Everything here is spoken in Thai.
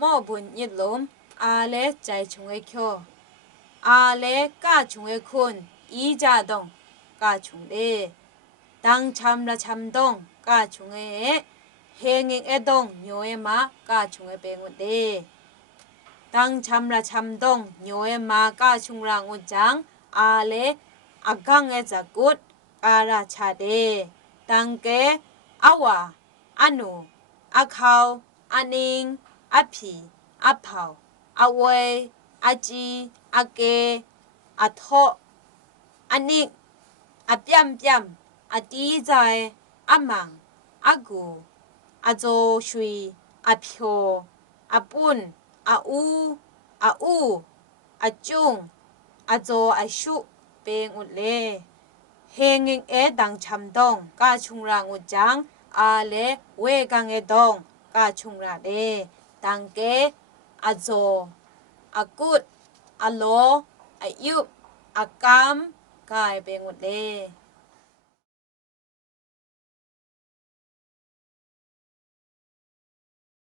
หม้อบุญยิดลมอาเลใจชงเอเคียวอาเลก้าชงเอคุณอีจ่าดงก้าชงเดดังชำละชำดงก้าชงเอเฮงเอดงโยเอมาก้าชงเอเปงุดเดดังชำละชำดงโยเอมาก้าชงรางอุจังอาเลอากังเอจักุดการาชาเดดังเกอาวาอนุอาเขาอานิงอาผีอาเผาอาเวอาจีอาเกอาทออานิกอาเปียมเปียมอาตีใจอามังอากูอาโจชุยอาเพียวอาปุ่นอาอูอาจุงอาโจอาชุเปงอุดเลเฮงเอดังชำดงกาชุงรางอุจังอาเลเวกังเอดงกาชุงราเดดังเกอาโจอากุดอาโลอายุอากามกายเปงอุดเล